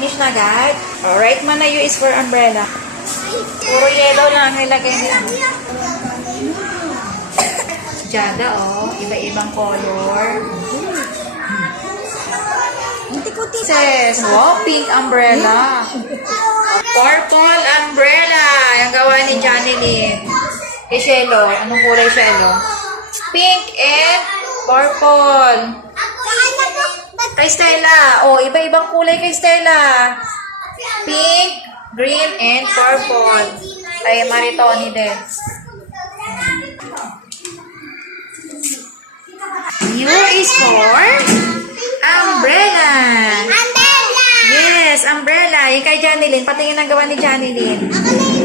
Finish na agad? Alright, mana U is for umbrella. Puro yellow lang ang nilagay niya. Jada, oh. Iba-ibang color. Sis, wow, pink umbrella. Purple umbrella. Yung gawa ni Johnny Lynn. Kay Shelo. Anong kulay Shelo? Pink and purple. Kay Stella. Oh, iba-ibang kulay kay Stella. Pink, green, and purple. Kay Maritoni din. U is for umbrella. Umbrella! Yes, umbrella. Yung kay Johnny Lynn. Patingin ang gawa ni Johnny Lynn. Ako na